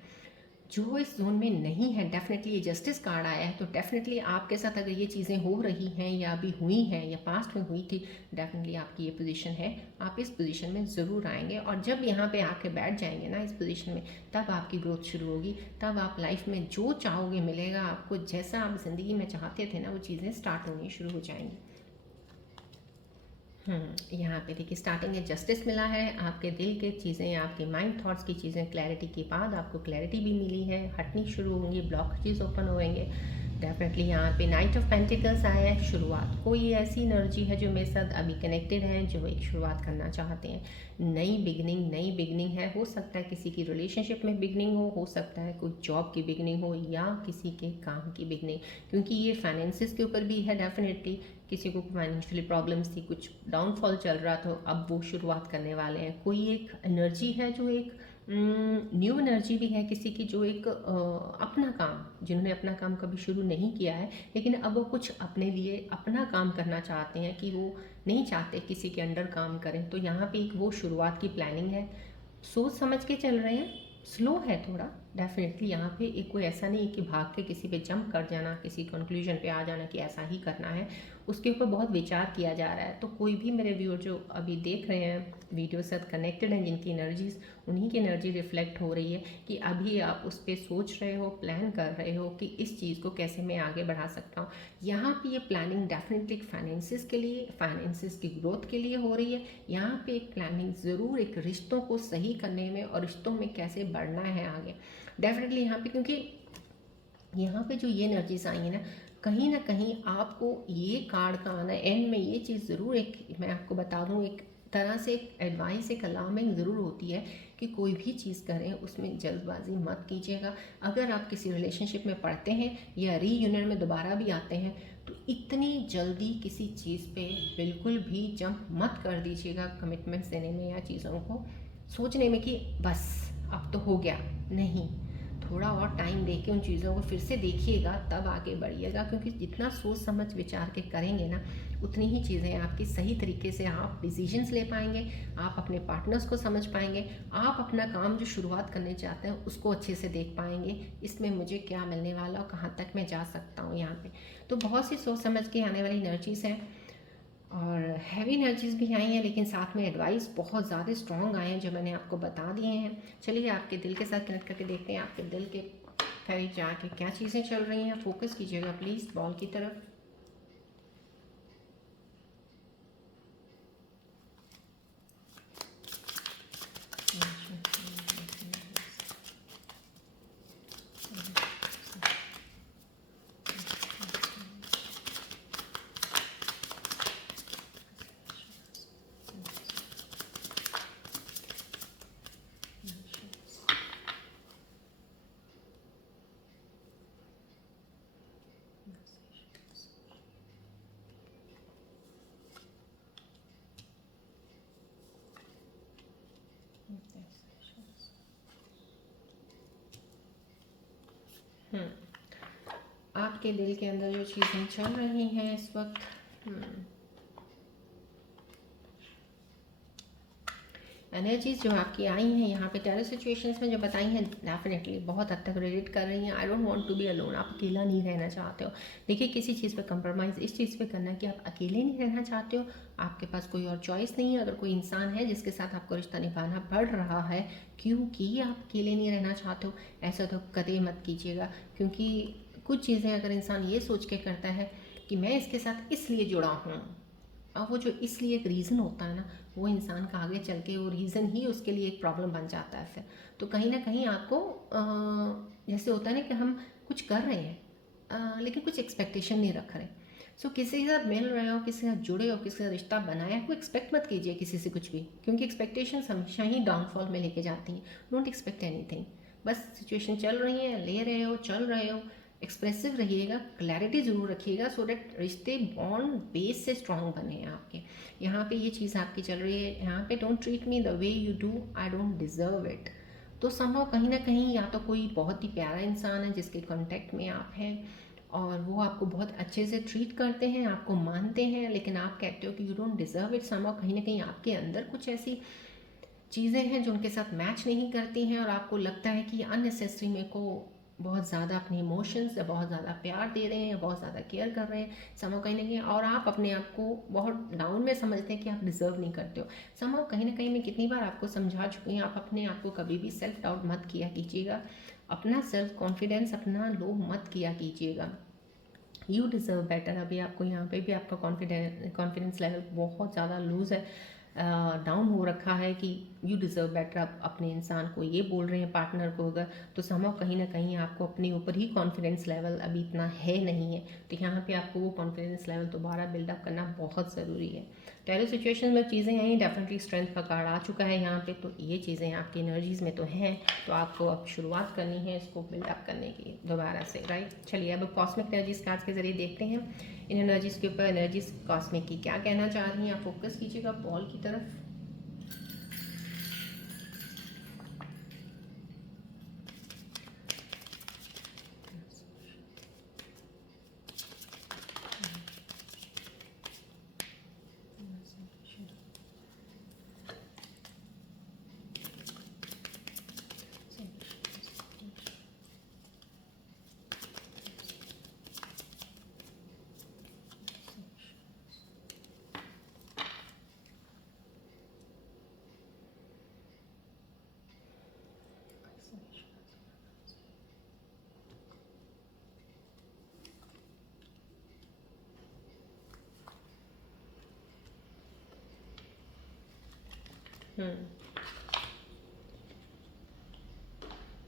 जो इस जोन में नहीं है, डेफिनेटली ये जस्टिस कार्ड आया है, तो डेफिनेटली आपके साथ अगर ये चीज़ें हो रही हैं या अभी हुई हैं या पास्ट में हुई थी, डेफिनेटली आपकी ये पोजीशन है, आप इस पोजीशन में ज़रूर आएंगे। और जब यहाँ पे आके बैठ जाएंगे ना इस पोजीशन में, तब आपकी ग्रोथ शुरू होगी, तब आप लाइफ में जो चाहोगे मिलेगा आपको, जैसा आप ज़िंदगी में चाहते थे ना, वो चीज़ें स्टार्ट होनी शुरू हो जाएंगी। यहाँ पे देखिए स्टार्टिंग में जस्टिस मिला है, आपके दिल के चीज़ें, आपके माइंड थॉट्स की चीज़ें क्लैरिटी के बाद आपको क्लैरिटी भी मिली है, हटनी शुरू होंगी, ब्लॉकेजेस ओपन होंगे। डेफिनेटली यहाँ पे नाइट ऑफ पेंटिकल्स आया है, शुरुआत। कोई ऐसी एनर्जी है जो मेरे साथ अभी कनेक्टेड है, जो एक शुरुआत करना चाहते हैं, नई बिगनिंग है। हो सकता है किसी की रिलेशनशिप में बिगनिंग हो सकता है कोई जॉब की बिगनिंग हो, या किसी के काम की बिगनिंग, क्योंकि ये फाइनेंसिस के ऊपर भी है। डेफिनेटली किसी को फाइनेंशियली प्रॉब्लम्स थी, कुछ डाउनफॉल चल रहा था, अब वो शुरुआत करने वाले हैं। कोई एक एनर्जी है जो एक न्यू एनर्जी भी है किसी की, जो एक अपना काम, जिन्होंने अपना काम कभी शुरू नहीं किया है, लेकिन अब वो कुछ अपने लिए अपना काम करना चाहते हैं, कि वो नहीं चाहते किसी के अंडर काम करें। तो यहाँ पे एक वो शुरुआत की प्लानिंग है, सोच समझ के चल रहे हैं, स्लो है थोड़ा। डेफिनेटली यहाँ पे एक कोई ऐसा नहीं है कि भाग के किसी पे जंप कर जाना, किसी कंक्लूजन पे आ जाना कि ऐसा ही करना है। उसके ऊपर बहुत विचार किया जा रहा है। तो कोई भी मेरे व्यूअर जो अभी देख रहे हैं, वीडियो से कनेक्टेड हैं, जिनकी एनर्जीज, उन्हीं की एनर्जी रिफ्लेक्ट हो रही है कि अभी आप उस पर सोच रहे हो, प्लान कर रहे हो कि इस चीज़ को कैसे मैं आगे बढ़ा सकता हूँ। यहाँ पे ये प्लानिंग डेफिनेटली फाइनेंसिस के लिए, फाइनेंसिस की ग्रोथ के लिए हो रही है। यहाँ पे एक प्लानिंग ज़रूर एक रिश्तों को सही करने में और रिश्तों में कैसे बढ़ना है आगे, डेफिनेटली यहाँ पे, क्योंकि यहाँ पे जो ये एनर्जीज आई है ना कहीं आपको ये कार्ड का आना एंड में ये चीज़ ज़रूर, एक मैं आपको बता दूँ, एक तरह से एक एडवाइस, एक अलार्मिंग ज़रूर होती है कि कोई भी चीज़ करें उसमें जल्दबाजी मत कीजिएगा। अगर आप किसी रिलेशनशिप में पढ़ते हैं या रीयूनियन में दोबारा भी आते हैं तो इतनी जल्दी किसी चीज़ पे बिल्कुल भी जंप मत कर दीजिएगा, कमिटमेंट्स देने में या चीज़ों को सोचने में कि बस अब तो हो गया। नहीं, थोड़ा और टाइम देके उन चीज़ों को फिर से देखिएगा, तब आगे बढ़िएगा, क्योंकि जितना सोच समझ विचार के करेंगे ना उतनी ही चीज़ें आपकी सही तरीके से आप डिसीजंस ले पाएंगे, आप अपने पार्टनर्स को समझ पाएंगे, आप अपना काम जो शुरुआत करने चाहते हैं उसको अच्छे से देख पाएंगे, इसमें मुझे क्या मिलने वाला और कहाँ तक मैं जा सकता हूँ यहाँ पे। तो बहुत सी सोच समझ के आने वाली एनर्जीज़ हैं और हैवी एनर्जीज़ भी आई हैं, लेकिन साथ में एडवाइस बहुत ज़्यादा स्ट्रॉन्ग आए हैं जो मैंने आपको बता दिए हैं। चलिए आपके दिल के साथ कनेक्ट करके देखते हैं आपके दिल के करीब जाके क्या चीज़ें चल रही हैं। फोकस कीजिएगा प्लीज़ बॉल की तरफ। आपके दिल के अंदर जो चीज़ें चल रही हैं इस वक्त, एनर्जीज जो आपकी आई हैं यहाँ पे टेरर सिचुएशंस में जो बताई हैं डेफिनेटली बहुत हद तक रिलेट कर रही हैं। I don't want to be alone, आप अकेला नहीं रहना चाहते हो। देखिए किसी चीज़ पे कंप्रोमाइज़ इस चीज़ पे करना है कि आप अकेले नहीं रहना चाहते हो, आपके पास कोई और चॉइस नहीं है। अगर कोई इंसान है जिसके साथ आपको रिश्ता निभाना पड़ रहा है क्योंकि आप अकेले नहीं रहना चाहते हो, ऐसा तो कतई मत कीजिएगा। क्योंकि कुछ चीज़ें अगर इंसान ये सोच के करता है कि मैं इसके साथ इसलिए जुड़ा हूँ, अब वो जो इसलिए एक रीज़न होता है ना, वो इंसान का आगे चल के वो रीज़न ही उसके लिए एक प्रॉब्लम बन जाता है फिर। तो कहीं ना कहीं आपको जैसे होता है ना कि हम कुछ कर रहे हैं लेकिन कुछ एक्सपेक्टेशन नहीं रख रहे। सो किसी के साथ मिल रहे हो, किसी के साथ जुड़े हो, किसी का रिश्ता बनाया, कोई एक्सपेक्ट मत कीजिए किसी से कुछ भी, क्योंकि एक्सपेक्टेशंस हमेशा ही डाउनफॉल में लेके जाती हैं। डोंट एक्सपेक्ट एनीथिंग, बस सिचुएशन चल रही है, ले रहे हो, चल रहे हो, एक्सप्रेसिव रहिएगा, क्लैरिटी ज़रूर रखिएगा सो डैट रिश्ते बॉन्ड बेस से स्ट्रांग बने हैं आपके। यहाँ पे ये चीज़ आपकी चल रही है, यहाँ पे don't treat me the way you do, I don't deserve it. तो संभव कहीं ना कहीं या तो कोई बहुत ही प्यारा इंसान है जिसके कांटेक्ट में आप हैं और वो आपको बहुत अच्छे से ट्रीट करते हैं, आपको मानते हैं, लेकिन आप कहते हो कि यू डोंट डिज़र्व इट। संभव कहीं ना कहीं आपके अंदर कुछ ऐसी चीज़ें हैं जो उनके साथ मैच नहीं करती हैं और आपको लगता है कि अननेसेसरी मेरे को बहुत ज़्यादा अपने इमोशंस या बहुत ज़्यादा प्यार दे रहे हैं, बहुत ज़्यादा केयर कर रहे हैं समझो कहीं ना कहीं, और आप अपने आप को बहुत डाउन में समझते हैं कि आप डिज़र्व नहीं करते हो। समझो कहीं ना कहीं मैं कितनी बार आपको समझा चुकी हूँ, आप अपने आप को कभी भी सेल्फ डाउट मत किया कीजिएगा, अपना सेल्फ कॉन्फिडेंस अपना लो मत किया कीजिएगा। You deserve better. अभी आपको यहाँ पे भी आपका कॉन्फिडेंस लेवल बहुत ज़्यादा लूज़ है, डाउन हो रखा है कि यू डिज़र्व बेटर। आप अपने इंसान को ये बोल रहे हैं, पार्टनर को अगर, तो समझो कहीं ना कहीं आपको अपने ऊपर ही कॉन्फिडेंस लेवल अभी इतना है नहीं है। तो यहाँ पे आपको वो कॉन्फिडेंस लेवल दोबारा बिल्डअप करना बहुत ज़रूरी है। टेरर सिचुएशन में चीज़ें आई, डेफिनेटली स्ट्रेंथ का कार्ड आ चुका है यहाँ पे, तो ये चीज़ें आपकी एनर्जीज़ में तो हैं, तो आपको अब शुरुआत करनी है इसको बिल्डअप करने की दोबारा से, राइट। चलिए अब कॉस्मिक एनर्जीज कार्ड्स के जरिए देखते हैं इन एनर्जीज़ के ऊपर, एनर्जीज कॉस्मिक की क्या कहना चाह रही हैं। आप फोकस कीजिएगा बॉल की तरफ।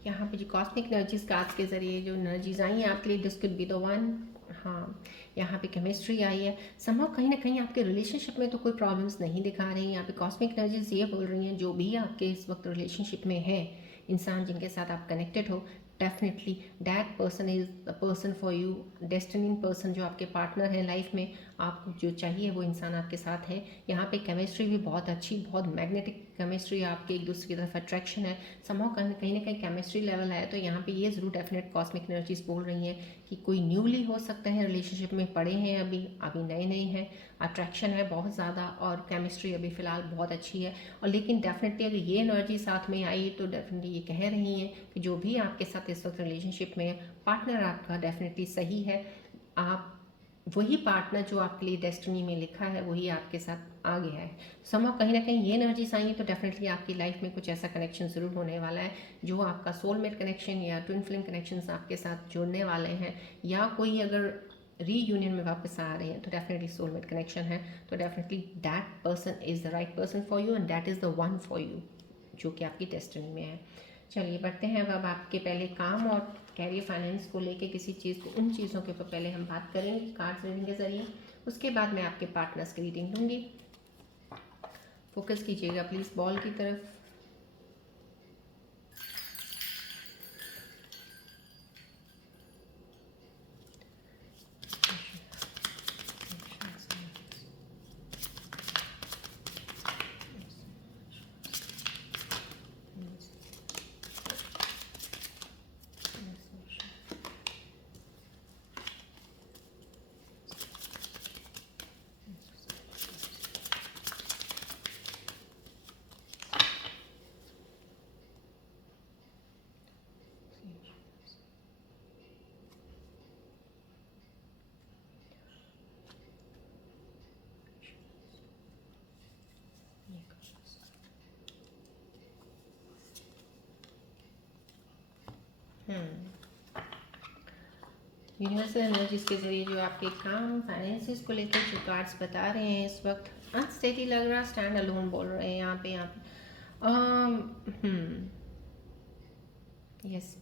यहाँ पे जो कॉस्मिक एनर्जीज कार्ड्स के ज़रिए जो एनर्जीज आई हैं आपके लिए, this could be the one. हाँ, यहाँ पे केमिस्ट्री आई है। समहाउ कहीं ना कहीं आपके रिलेशनशिप में तो कोई प्रॉब्लम्स नहीं दिखा रही हैं। यहाँ पे कॉस्मिक एनर्जीज ये बोल रही हैं जो भी आपके इस वक्त रिलेशनशिप में है, इंसान जिनके साथ आप कनेक्टेड हो, definitely that person is the person for you. Destiny person जो आपके पार्टनर है लाइफ में, आपको जो चाहिए वो इंसान आपके साथ है। यहाँ पे केमिस्ट्री भी बहुत अच्छी, बहुत मैग्नेटिक केमिस्ट्री, आपके एक दूसरे की तरफ अट्रैक्शन है। समहाउ कहीं ना कहीं केमिस्ट्री लेवल है। तो यहाँ पे ये ज़रूर डेफिनेट कॉस्मिक एनर्जीज बोल रही हैं कि कोई न्यूली हो सकते हैं रिलेशनशिप में, पड़े हैं अभी अभी नए नए हैं, अट्रैक्शन है बहुत ज़्यादा, और केमिस्ट्री अभी फ़िलहाल बहुत अच्छी है। और लेकिन डेफिनेटली अगर ये एनर्जी साथ में आई तो डेफिनेटली ये कह रही हैं कि जो भी आपके साथ इस वक्त रिलेशनशिप में पार्टनर आपका डेफिनेटली सही है। आप वही पार्टनर जो आपके लिए डेस्टिनी में लिखा है वही आपके साथ आ गया है। समहाउ कहीं ना कहीं ये एनर्जीज आई है तो डेफिनेटली आपकी लाइफ में कुछ ऐसा कनेक्शन ज़रूर होने वाला है जो आपका सोलमेट कनेक्शन या ट्विन फ्लेम कनेक्शंस आपके साथ जुड़ने वाले हैं, या कोई अगर रीयूनियन में वापस आ रहे हैं तो डेफिनेटली सोलमेट कनेक्शन है। तो definitely that person is the right person for you and that is the one for you जो कि आपकी डेस्टिनी में है। चलिए बढ़ते हैं अब आपके पहले काम और कैरियर फाइनेंस को लेके किसी चीज़ को, उन चीज़ों के ऊपर पहले हम बात करेंगे कार्ड्स रीडिंग के ज़रिए। उसके बाद मैं आपके पार्टनर्स की रीडिंग दूंगी। फोकस कीजिएगा प्लीज़ बॉल की तरफ। यूनिवर्सल एनर्जीज के जरिए जो आपके काम फाइनेंसिस को लेकर जो कार्ड्स बता रहे हैं इस वक्त अनस्टेडी लग रहा, स्टैंड अलोन बोल रहे हैं यहाँ पे यस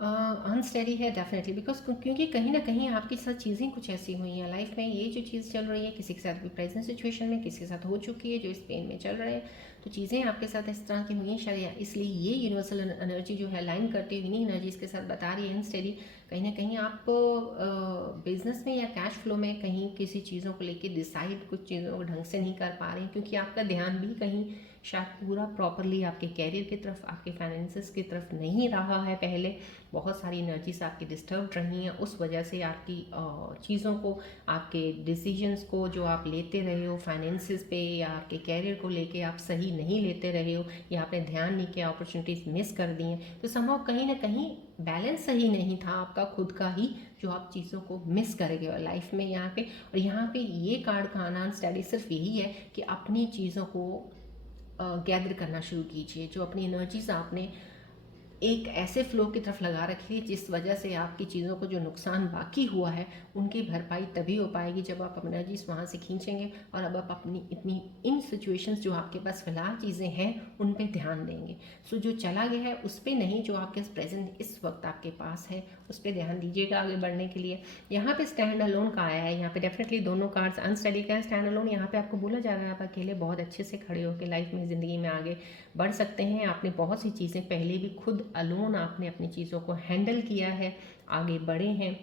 अनस्टेडी है डेफिनेटली, बिकॉज क्योंकि कहीं ना कहीं आपके साथ चीज़ें कुछ ऐसी हुई हैं लाइफ में, ये जो चीज़ चल रही है किसी के साथ भी प्रेजेंट सिचुएशन में, किसी के साथ हो चुकी है जो इस पेन में चल रहे हैं, तो चीज़ें आपके साथ इस तरह की हुई हैं शायद, इसलिए ये यूनिवर्सल एनर्जी जो है लाइन करती हुई इन्हीं एनर्जीज के साथ बता रही है अनस्टेडी। कहीं ना कहीं आप बिजनेस में या कैश फ्लो में कहीं किसी चीज़ों को लेके डिसाइड कुछ चीज़ों को ढंग से नहीं कर पा रही, क्योंकि आपका ध्यान भी कहीं शायद पूरा प्रॉपरली आपके कैरियर की तरफ, आपके फाइनेंसेस की तरफ नहीं रहा है। पहले बहुत सारी एनर्जीज आपकी डिस्टर्ब रही हैं, उस वजह से आपकी चीज़ों को, आपके डिसीजंस को जो आप लेते रहे हो फाइनेंसेस पे या आपके कैरियर को लेके आप सही नहीं लेते रहे हो, या आपने ध्यान नहीं किया, अपॉर्चुनिटीज़ मिस कर दी हैं, तो संभव कहीं ना कहीं बैलेंस सही नहीं था आपका खुद का ही, जो आप चीज़ों को मिस कर गए लाइफ में यहाँ पे। और यहाँ पे ये कार्ड का आना स्टडी सिर्फ यही है कि अपनी चीज़ों को गैदर करना शुरू कीजिए, जो अपनी एनर्जीज आपने एक ऐसे फ्लो की तरफ लगा रखी है जिस वजह से आपकी चीज़ों को जो नुकसान बाकी हुआ है उनकी भरपाई तभी हो पाएगी जब आप अपनी एनर्जीज वहाँ से खींचेंगे और अब आप अपनी इतनी इन सिचुएशंस जो आपके पास फिलहाल चीज़ें हैं उन पे ध्यान देंगे। सो जो चला गया है उस पर नहीं, जो आपके प्रेजेंट इस वक्त आपके पास है उस पर ध्यान दीजिएगा आगे बढ़ने के लिए। यहाँ पे स्टैंड अलोन का आया है, यहाँ पे डेफिनेटली दोनों कार्ड्स अनस्टडी का है। स्टैंड अलोन यहाँ पे आपको बोला जा रहा है आप अकेले बहुत अच्छे से खड़े होकर लाइफ में, ज़िंदगी में आगे बढ़ सकते हैं। आपने बहुत सी चीज़ें पहले भी खुद अलोन आपने अपनी चीज़ों को हैंडल किया है, आगे बढ़े हैं।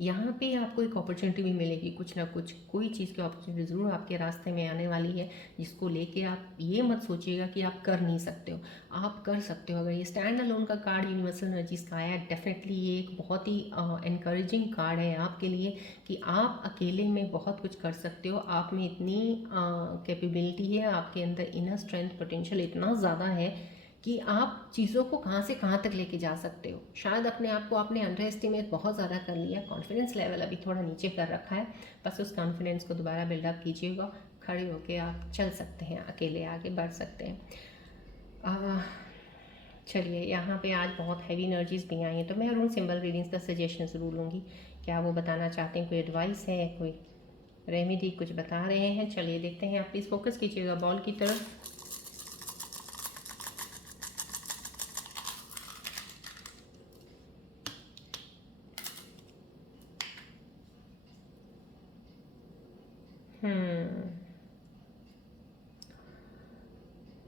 यहाँ पे आपको एक अपॉर्चुनिटी भी मिलेगी, कुछ ना कुछ कोई चीज़ की अपॉर्चुनिटी ज़रूर आपके रास्ते में आने वाली है, जिसको लेके आप ये मत सोचिएगा कि आप कर नहीं सकते हो, आप कर सकते हो। अगर ये स्टैंड अलोन का कार्ड यूनिवर्सल एनर्जीज का आया, डेफिनेटली ये एक बहुत ही इनकरेजिंग कार्ड है आपके लिए कि आप अकेले में बहुत कुछ कर सकते हो। आप में इतनी कैपेबिलिटी है, आपके अंदर इनर स्ट्रेंथ पोटेंशियल इतना ज़्यादा है कि आप चीज़ों को कहाँ से कहाँ तक लेके जा सकते हो। शायद अपने आप को आपने अंडर एस्टिमेट बहुत ज़्यादा कर लिया, कॉन्फिडेंस लेवल अभी थोड़ा नीचे कर रखा है, बस उस कॉन्फिडेंस को दोबारा बिल्डअप कीजिएगा, खड़े होके आप चल सकते हैं, अकेले आगे बढ़ सकते हैं। चलिए यहाँ पे आज बहुत हैवी एनर्जीज भी आई हैं, तो मैं अरुण सिंबल रीडिंग्स का सजेशन ज़रूर लूँगी। क्या वो बताना चाहते हैं, कोई एडवाइस है, कोई रेमेडी कुछ बता रहे हैं? चलिए देखते हैं, आप प्लीज़ फोकस कीजिएगा बॉल की तरफ।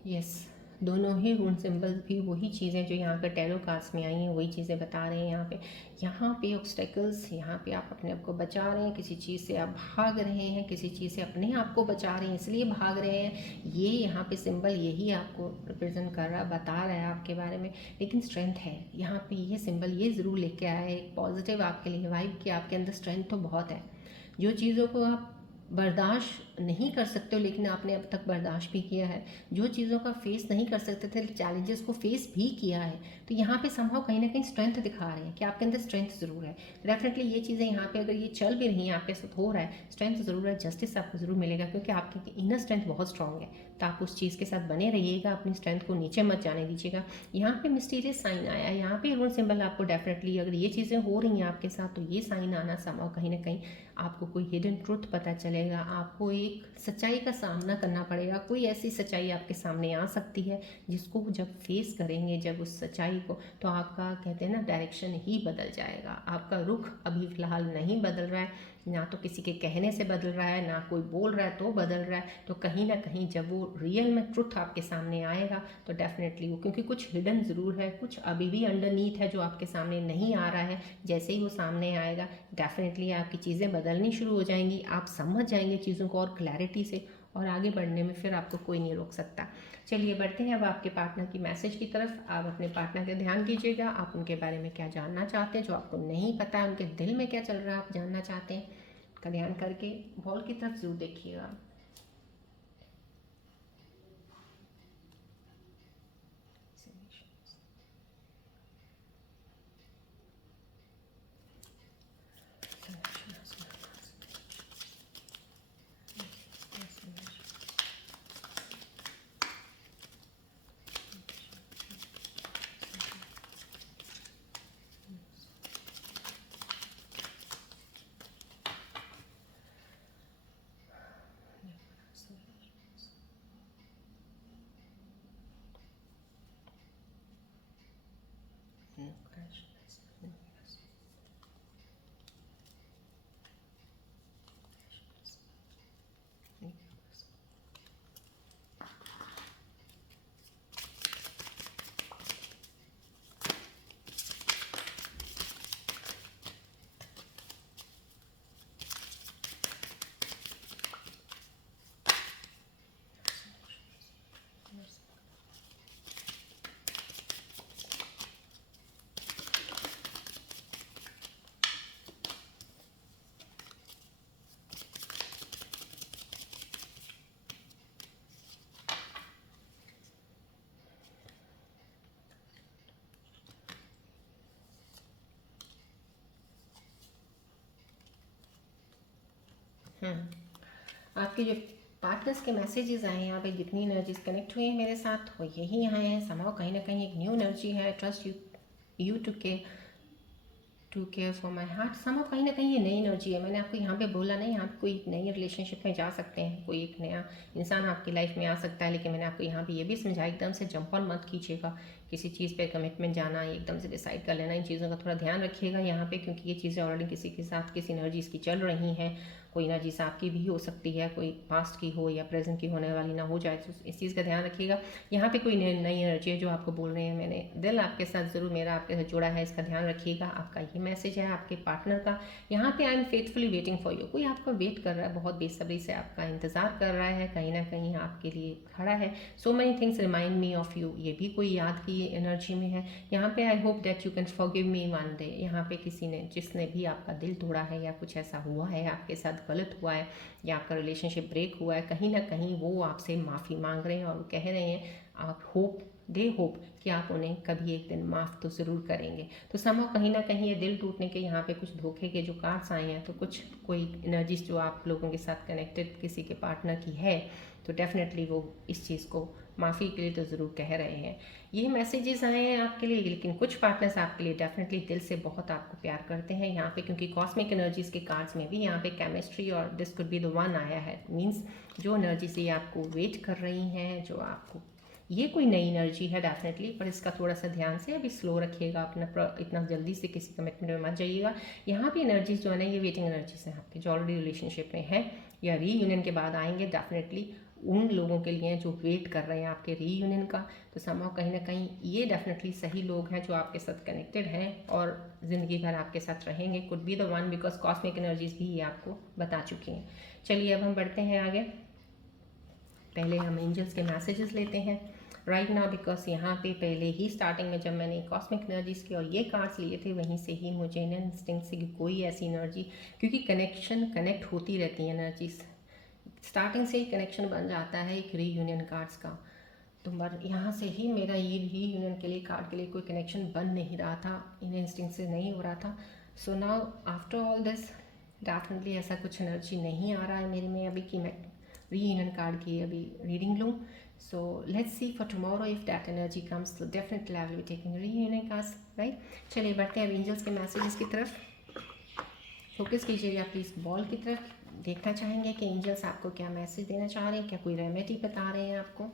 यस, दोनों ही रून सिंबल भी वही चीज़ें जो यहाँ पर टैरो कार्ड्स में आई हैं वही चीज़ें बता रहे हैं। यहाँ पे ऑब्स्टेकल्स, यहाँ पे आप अपने आप को बचा रहे हैं, किसी चीज़ से आप भाग रहे हैं, किसी चीज़ से अपने आप को बचा रहे हैं इसलिए भाग रहे हैं। ये यहाँ पे सिंबल यही आपको रिप्रेजेंट कर रहा है, बता रहा है आपके बारे में। लेकिन स्ट्रेंथ है यहाँ पे, ये सिंबल ये ज़रूर लेके आया है एक पॉजिटिव आपके लिए वाइब कि आपके अंदर स्ट्रेंथ तो बहुत है। जो चीज़ों को आप बर्दाश्त नहीं कर सकते हो लेकिन आपने अब तक बर्दाश्त भी किया है, जो चीज़ों का फेस नहीं कर सकते थे चैलेंजेस को फेस भी किया है, तो यहाँ पे संभव कहीं ना कहीं स्ट्रेंथ दिखा रहे हैं कि आपके अंदर स्ट्रेंथ ज़रूर है। डेफिनेटली ये चीज़ें यहाँ पे अगर ये चल भी रही हैं आपके साथ हो रहा है, स्ट्रेंथ ज़रूर है, जस्टिस आपको ज़रूर मिलेगा क्योंकि आपकी इनर स्ट्रेंथ बहुत स्ट्रांग है। तो आप उस चीज़ के साथ बने रहिएगा, अपनी स्ट्रेंथ को नीचे मत जाने दीजिएगा। यहाँ पे मिस्टीरियस साइन आया है, यहाँ पे रूल सिंबल आपको डेफिनेटली अगर ये चीज़ें हो रही हैं आपके साथ तो ये साइन आना संभव कहीं ना कहीं आपको कोई हिडन ट्रुथ पता चलेगा, आपको एक सच्चाई का सामना करना पड़ेगा। कोई ऐसी सच्चाई आपके सामने आ सकती है जिसको जब फेस करेंगे, जब उस सच्चाई को, तो आपका कहते हैं ना डायरेक्शन ही बदल जाएगा। आपका रुख अभी फ़िलहाल नहीं बदल रहा है, ना तो किसी के कहने से बदल रहा है, ना कोई बोल रहा है तो बदल रहा है। तो कहीं ना कहीं जब वो रियल में ट्रुथ आपके सामने आएगा तो डेफिनेटली वो, क्योंकि कुछ हिडन ज़रूर है, कुछ अभी भी अंडरनीथ है जो आपके सामने नहीं आ रहा है। जैसे ही वो सामने आएगा डेफिनेटली आपकी चीज़ें बदलनी शुरू हो जाएंगी, आप समझ जाएंगे चीज़ों को और क्लैरिटी से, और आगे बढ़ने में फिर आपको कोई नहीं रोक सकता। चलिए बढ़ते हैं अब आपके पार्टनर की मैसेज की तरफ। आप अपने पार्टनर का ध्यान कीजिएगा, आप उनके बारे में क्या जानना चाहते हैं जो आपको नहीं पता है, उनके दिल में क्या चल रहा है आप जानना चाहते हैं, का ध्यान करके बॉल की तरफ जरूर देखिएगा। आपके जो पार्टनर्स के मैसेजेस आए हैं, यहाँ पे जितनी एनर्जीज कनेक्ट हुई हैं मेरे साथ वो यही आए हैं। समाव कहीं ना कहीं एक न्यू एनर्जी है, trust you to care for my heart. समाव कहीं ना कहीं ये नई एनर्जी है। मैंने आपको यहाँ पे बोला नहीं, आप कोई एक नई रिलेशनशिप में जा सकते हैं, कोई एक नया इंसान आपकी लाइफ में आ सकता है, लेकिन मैंने आपको यहाँ पे ये भी समझाया एकदम से जंप ऑन मत कीजिएगा किसी चीज़ पे कमिटमेंट जाना, एकदम से डिसाइड कर लेना, इन चीज़ों का थोड़ा ध्यान रखिएगा यहाँ पे, क्योंकि ये चीज़ें ऑलरेडी किसी के साथ किसी एनर्जीज की चल रही हैं। कोई एनर्जीज आपकी भी हो सकती है, कोई पास्ट की हो या प्रेजेंट की होने वाली ना हो जाए, तो इस चीज़ का ध्यान रखिएगा। यहाँ पे कोई नई एनर्जी है जो आपको बोल रहे हैं, मैंने दिल आपके साथ ज़रूर मेरा आपके साथ जुड़ा है, इसका ध्यान रखिएगा। आपका ये मैसेज है आपके पार्टनर का। यहाँ पे I am faithfully waiting for you, कोई आपका वेट कर रहा है, बहुत बेसब्री से आपका इंतज़ार कर रहा है, कहीं ना कहीं आपके लिए खड़ा है। So many things remind me of you, ये भी कोई याद की एनर्जी में है। यहाँ पे I hope that you can forgive me one day. यहाँ पे किसी ने जिसने भी आपका दिल तोड़ा है या कुछ ऐसा हुआ है आपके साथ गलत हुआ है या आपका रिलेशनशिप ब्रेक हुआ है, कहीं ना कहीं वो आपसे माफ़ी मांग रहे हैं और कह रहे हैं आप दे होप कि आप उन्हें कभी एक दिन माफ़ तो ज़रूर करेंगे। तो समझो कहीं ना कहीं ये दिल टूटने के यहाँ पे कुछ धोखे के जो कार्ड्स आए हैं, तो कुछ कोई एनर्जीज जो आप लोगों के साथ कनेक्टेड किसी के पार्टनर की है, तो डेफिनेटली वो इस चीज़ को माफ़ी के लिए तो ज़रूर कह रहे हैं। ये मैसेजेस आए हैं आपके लिए, लेकिन कुछ पार्टनर्स आपके लिए डेफिनेटली दिल से बहुत आपको प्यार करते हैं यहाँ पे, क्योंकि कॉस्मिक एनर्जीज के कार्ड्स में भी यहाँ पे केमिस्ट्री और this could be the one आया है। मीन्स जो एनर्जी से आपको वेट कर रही हैं, जो आपको ये कोई नई एनर्जी है डेफिनेटली, पर इसका थोड़ा सा ध्यान से अभी स्लो रखिएगा अपना, इतना जल्दी से किसी कमिटमेंट में मत जाइएगा। यहाँ पे एनर्जीज जो है ना, ये वेटिंग एनर्जीज हैं आपके, जो ऑलरेडी रिलेशनशिप में है या रीयूनियन के बाद आएंगे डेफिनेटली, उन लोगों के लिए हैं जो वेट कर रहे हैं आपके रीयूनियन का। तो समहाउ कहीं ना कहीं ये डेफिनेटली सही लोग हैं जो आपके साथ कनेक्टेड हैं और ज़िंदगी भर आपके साथ रहेंगे। Could be the one, because cosmic energies भी ये आपको बता चुकी हैं। चलिए अब हम बढ़ते हैं आगे। पहले हम एंजल्स के मैसेजेस लेते हैं राइट नाउ, बिकॉज यहाँ पे पहले ही स्टार्टिंग में जब मैंने कॉस्मिक एनर्जीज के और ये कार्ड्स लिए थे, वहीं से ही मुझे इंस्टिंक्ट से कि कोई ऐसी एनर्जी, क्योंकि कनेक्ट होती रहती है एनर्जीज, स्टार्टिंग से ही कनेक्शन बन जाता है एक रीयूनियन कार्ड्स का। तो पर यहाँ से ही मेरा ये रीयूनियन के लिए कार्ड के लिए कोई कनेक्शन बन नहीं रहा था, इन इंस्टिंक्ट से नहीं हो रहा था। So now after all this definitely ऐसा कुछ एनर्जी नहीं आ रहा है मेरे में अभी कि मैं रीयूनियन कार्ड की अभी रीडिंग लूँ। So let's see for tomorrow if that energy comes, तो definitely I will be taking reunion cards, right. चलिए बढ़ते हैं अब एंजल्स के मैसेजेस की तरफ। फोकस कीजिएगा प्लीज़ बॉल की तरफ। देखना चाहेंगे कि एंजल्स आपको क्या मैसेज देना चाह रहे हैं, क्या कोई रेमेडी बता रहे हैं आपको।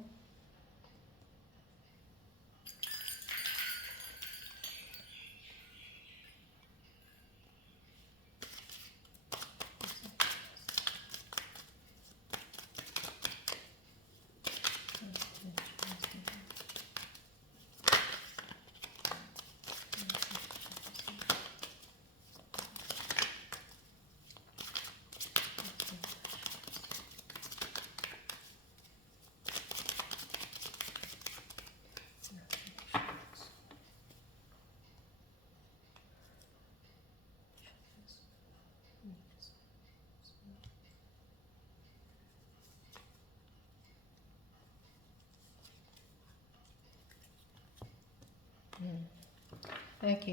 ओके,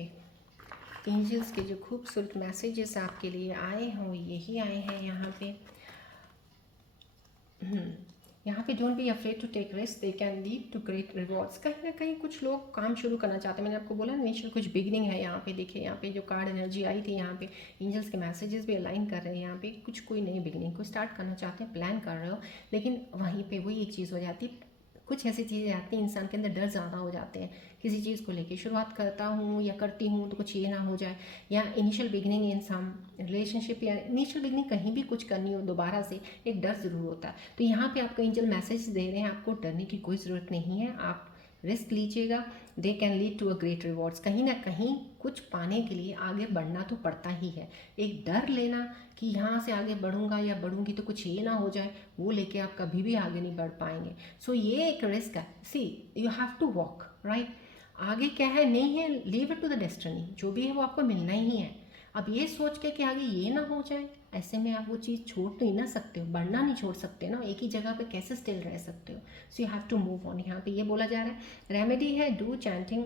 एंजल्स के जो खूबसूरत मैसेजेस आपके लिए आए हैं वो यही आए हैं यहाँ पे। यहाँ पे don't be afraid to take risk, they can lead to great rewards. कहीं ना कहीं कुछ लोग काम शुरू करना चाहते हैं, मैंने आपको बोला इनिशियल कुछ बिगिनिंग है यहाँ पे। देखिए यहाँ पे जो कार्ड एनर्जी आई थी, यहाँ पे एंजल्स के मैसेजेस भी अलाइन कर रहे हैं। यहाँ पे कुछ कोई नई बिगिनिंग को स्टार्ट करना चाहते हैं, प्लान कर रहे हो, लेकिन वहीं पे वही एक चीज़ हो जाती है, कुछ ऐसी चीज़ें आती हैं इंसान के अंदर डर ज़्यादा हो जाते हैं। किसी चीज़ को लेके शुरुआत करता हूँ या करती हूँ तो कुछ ये ना हो जाए, या initial beginning in some relationship या इनिशियल बिगनिंग कहीं भी कुछ करनी हो दोबारा से, एक डर ज़रूर होता है। तो यहाँ पे आपको एंजल मैसेज दे रहे हैं, आपको डरने की कोई ज़रूरत नहीं है, आप रिस्क लीजिएगा। They can lead to a great rewards. कहीं ना कहीं कुछ पाने के लिए आगे बढ़ना तो पड़ता ही है। एक डर लेना कि यहाँ से आगे बढ़ूंगा या बढ़ूंगी तो कुछ ये ना हो जाए, वो लेके आप कभी भी आगे नहीं बढ़ पाएंगे। सो ये एक रिस्क है। See you have to walk right. आगे क्या है नहीं है, leave it to the destiny, जो भी है वो आपको मिलना ही है। अब ये सोच के कि आगे ये ना हो जाए, ऐसे में आप वो चीज़ छोड़ नहीं ना सकते हो, बढ़ना नहीं छोड़ सकते ना, एक ही जगह पे कैसे स्टिल रह सकते हो। So you have to move on. यहाँ पे ये बोला जा रहा है रेमेडी है do chanting,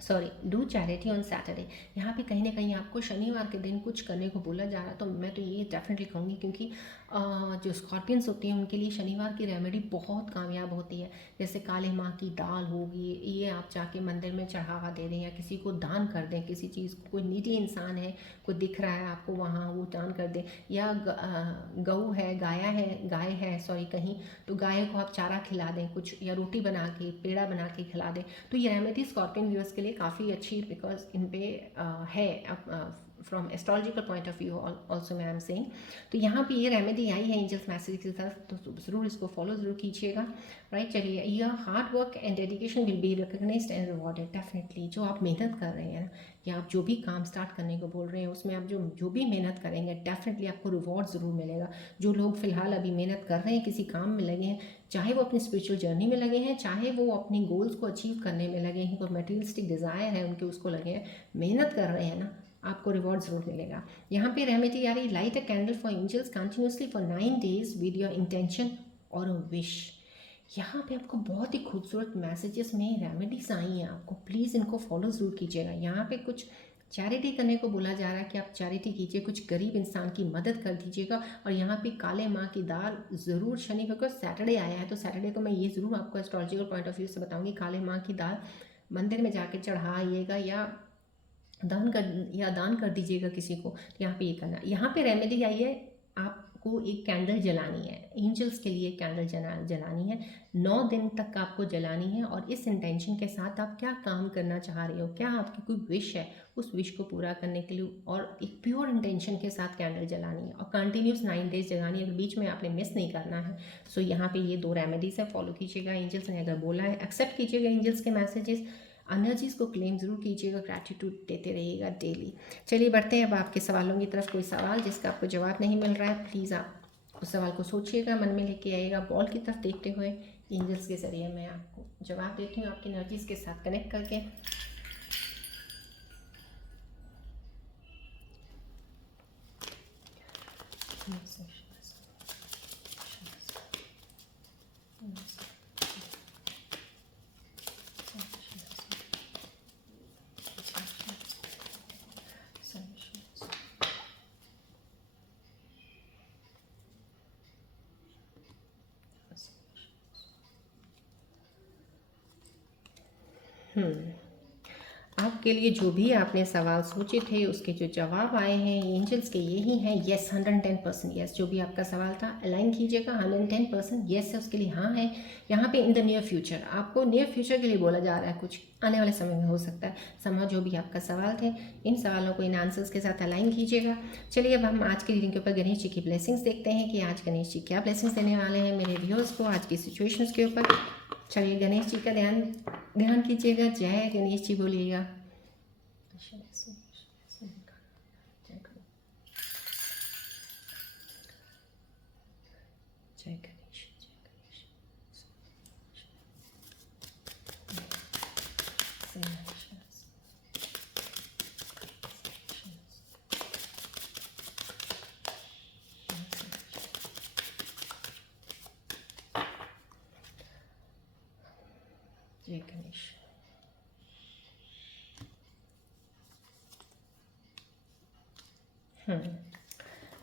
sorry do charity on Saturday. यहाँ पे कहीं ना कहीं आपको शनिवार के दिन कुछ करने को बोला जा रहा है। तो मैं तो ये डेफिनेटली कहूँगी, क्योंकि जो स्कॉर्पियंस होती हैं उनके लिए शनिवार की रेमेडी बहुत कामयाब होती है। जैसे काले माँ की दाल होगी, ये आप जाके मंदिर में चढ़ावा दे दें या किसी को दान कर दें, किसी चीज़ को, कोई नीडी इंसान है, कोई दिख रहा है आपको वहाँ, वो दान कर दें। या गऊ है, गाय है सॉरी कहीं, तो गाय को आप चारा खिला दें कुछ, या रोटी बना के पेड़ा बना के खिला दें। तो ये रेमेडी स्कॉर्पियन व्यूअर्स के लिए काफ़ी अच्छी, बिकॉज इन पे है from astrological point of view also मैं एम सेइंग। तो यहाँ पे ये रेमेडी आई है एंजल्स मैसेज की तरफ, तो ज़रूर इसको फॉलो ज़रूर कीजिएगा राइट। चलिए, your hard work and dedication will be recognised and rewarded. Definitely जो आप मेहनत कर रहे हैं ना, या आप जो भी काम स्टार्ट करने को बोल रहे हैं उसमें आप जो भी मेहनत करेंगे डेफिनेटली आपको रिवॉर्ड ज़रूर मिलेगा। जो लोग फिलहाल अभी मेहनत कर रहे हैं, किसी काम में लगे हैं, चाहे वो अपनी स्पिरिचुअल जर्नी में लगे हैं, चाहे वो अपनी गोल्स को अचीव करने में लगे हैं, कोई मटेरियलिस्टिक डिज़ायर है उनके उसको लगे हैं, मेहनत कर रहे हैं ना, आपको रिवॉर्ड ज़रूर मिलेगा। यहाँ पे रेमेडी आ रही, light a candle for angels continuously for 9 days with your intention और अ विश। यहाँ पे आपको बहुत ही खूबसूरत मैसेजेस में रेमेडीज आई हैं, आपको प्लीज़ इनको फॉलो ज़रूर कीजिएगा। यहाँ पे कुछ चैरिटी करने को बोला जा रहा है कि आप चैरिटी कीजिए, कुछ गरीब इंसान की मदद कर दीजिएगा। और यहाँ पे काले माँ की दाल ज़रूर, शनि बिकॉज सैटरडे आया है तो सैटरडे को मैं ये ज़रूर आपको एस्ट्रोलॉजिकल पॉइंट ऑफ व्यू से बताऊँगी, काले माँ की दाल मंदिर में जाके चढ़ाइएगा या दान कर दीजिएगा किसी को। यहाँ पे ये करना, यहाँ पे रेमेडी आई है, आप आपको एक कैंडल जलानी है, एंजल्स के लिए कैंडल जलानी है, 9 दिन तक आपको जलानी है। और इस इंटेंशन के साथ आप क्या काम करना चाह रहे हो, क्या आपकी कोई विश है, उस विश को पूरा करने के लिए और एक प्योर इंटेंशन के साथ कैंडल जलानी है और कंटिन्यूस 9 डेज जलानी है। अगर बीच में आपने मिस नहीं करना है। सो यहाँ पे ये 2 रेमेडीज़ है, फॉलो कीजिएगा। एंजल्स ने अगर बोला है एक्सेप्ट कीजिएगा एंजल्स के मैसेजेस, एनर्जीज़ को क्लेम ज़रूर कीजिएगा, ग्रैटिट्यूड देते रहिएगा डेली। चलिए बढ़ते हैं अब आपके सवालों की तरफ। कोई सवाल जिसका आपको जवाब नहीं मिल रहा है, प्लीज़ आप उस सवाल को सोचिएगा, मन में लेके आइएगा, बॉल की तरफ देखते हुए एंजल्स के ज़रिए मैं आपको जवाब देती हूँ आपकी एनर्जीज़ के साथ कनेक्ट करके। आपके लिए जो भी आपने सवाल सोचे थे उसके जो जवाब आए हैं एंजल्स के यही हैं। Yes, 110% yes. जो भी आपका सवाल था अलाइन कीजिएगा, 110% येस है, उसके लिए हाँ है। यहाँ पे इन द नियर फ्यूचर, आपको नियर फ्यूचर के लिए बोला जा रहा है, कुछ आने वाले समय में हो सकता है। समा जो भी आपका सवाल थे, इन सवालों को इन आंसर्स के साथ अलाइन कीजिएगा। चलिए अब हम आज की रीडिंग के ऊपर गणेश जी की ब्लेसिंग्स देखते हैं कि आज गणेश जी क्या ब्लेसिंग्स देने वाले हैं मेरे व्यूअर्स को आज की सिचुएशंस के ऊपर। चलिए गणेश जी का ध्यान कीजिएगा। जय गणेश जी बोलिएगा। जय गणेश, जय गणेश, जय गणेश।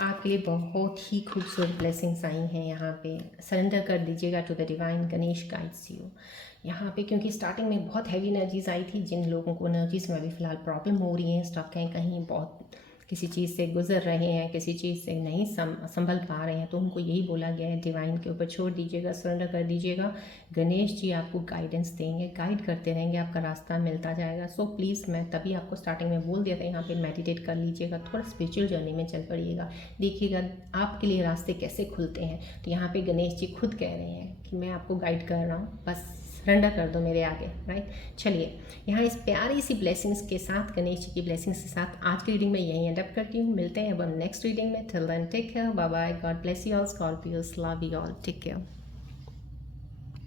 आपके लिए बहुत ही खूबसूरत ब्लेसिंग्स आई हैं यहाँ पे। सरेंडर कर दीजिएगा to the divine, Ganesh guides you यहाँ पे, क्योंकि स्टार्टिंग में बहुत हैवी एनर्जीज आई थी। जिन लोगों को एनर्जीज में अभी फ़िलहाल प्रॉब्लम हो रही है, स्टक हैं कहीं, बहुत किसी चीज़ से गुजर रहे हैं, किसी चीज़ से नहीं संभल पा रहे हैं, तो उनको यही बोला गया है डिवाइन के ऊपर छोड़ दीजिएगा, सरेंडर कर दीजिएगा। गणेश जी आपको गाइडेंस देंगे, गाइड करते रहेंगे, आपका रास्ता मिलता जाएगा। सो प्लीज़, मैं तभी आपको स्टार्टिंग में बोल दिया था यहाँ पे मेडिटेट कर लीजिएगा, थोड़ा स्पिरिचुअल जर्नी में चल पड़िएगा, देखिएगा आपके लिए रास्ते कैसे खुलते हैं। तो यहाँ पे गणेश जी खुद कह रहे हैं कि मैं आपको गाइड कर रहा हूँ, बस सरेंडर कर दो मेरे आगे, राइट। चलिए यहाँ इस प्यारी सी ब्लेसिंग्स के साथ, गणेश जी की ब्लेसिंग्स के साथ आज की रीडिंग में यहीं एंड अप करती हूँ। मिलते हैं अब हम नेक्स्ट रीडिंग में। Till then take care, bye bye, God bless you all, Scorpios, love you all, take care.